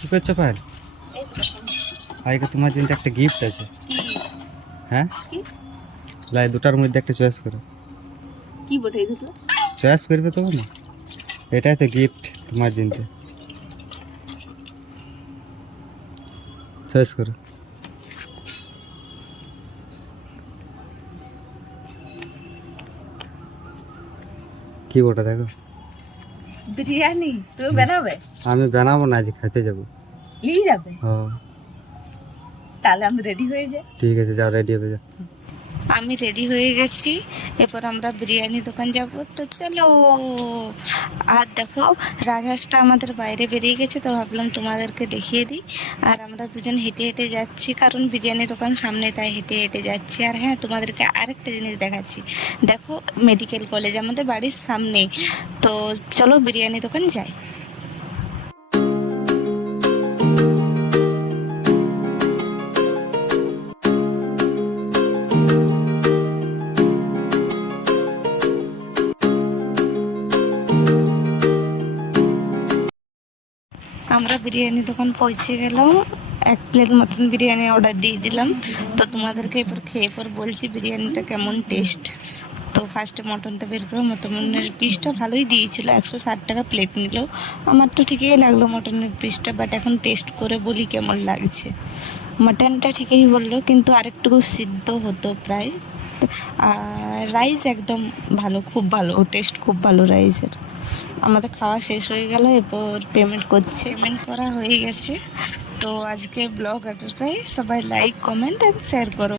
কি করছো পায়েল? আজকে তোমার জন্য একটা গিফট আছে। হ্যাঁ, লাই দুটার মধ্যে একটা চয়েস করো। কি বটে দুটো? চয়েস করবে তো না, এটাই তো গিফট তোমার জন্য। চয়েস করো। কি ওটা দেখো? বিরিয়ানি তুমি বানাবে? আমি বানাবো না, আজ খেতে যাবো। নিয়ে যাবে? হ্যাঁ তাহলে আমি রেডি হয়ে যাই। ঠিক আছে, যাও রেডি হবে যাও। আমি রেডি হয়ে গেছি, এরপর আমরা বিরিয়ানি দোকান যাব, তো চলো। আর দেখো, রাজহাঁসটা আমাদের বাইরে বেরিয়ে গেছে, তো ভাবলাম তোমাদেরকে দেখিয়ে দিই। আর আমরা দুজন হেঁটে হেঁটে যাচ্ছি, কারণ বিরিয়ানি দোকান সামনে, তাই হেঁটে হেঁটে যাচ্ছি। আর হ্যাঁ, তোমাদেরকে আরেকটা জিনিস দেখাচ্ছি। দেখো, মেডিকেল কলেজ আমাদের বাড়ির সামনেই। তো চলো বিরিয়ানি দোকান যাই। আমরা বিরিয়ানি দোকান পৌঁছে গেলাম, 1 প্লেট মটন বিরিয়ানি অর্ডার দিয়ে দিলাম। তো তোমাদেরকে এবার খেয়ে পর বলছি বিরিয়ানিটা কেমন টেস্ট। তো ফার্স্টে মটনটা বের করে, মটনের পিসটা ভালোই দিয়েছিল, 160 টাকা প্লেট নিল। আমার তো ঠিকই লাগলো মটনের পিসটা, বাট এখন টেস্ট করে বলি কেমন লাগছে। মটনটা ঠিকই বললো, কিন্তু আরেকটু সিদ্ধ হতো প্রায়। আর রাইস একদম ভালো, খুব ভালো টেস্ট, খুব ভালো রাইসের। আমাদের খাওয়া শেষ হয়ে গেল, এরপর পেমেন্ট করা হয়ে গেছে। তো আজকে ব্লগ এতটাই, সবাই লাইক, কমেন্ট অ্যান্ড শেয়ার করো।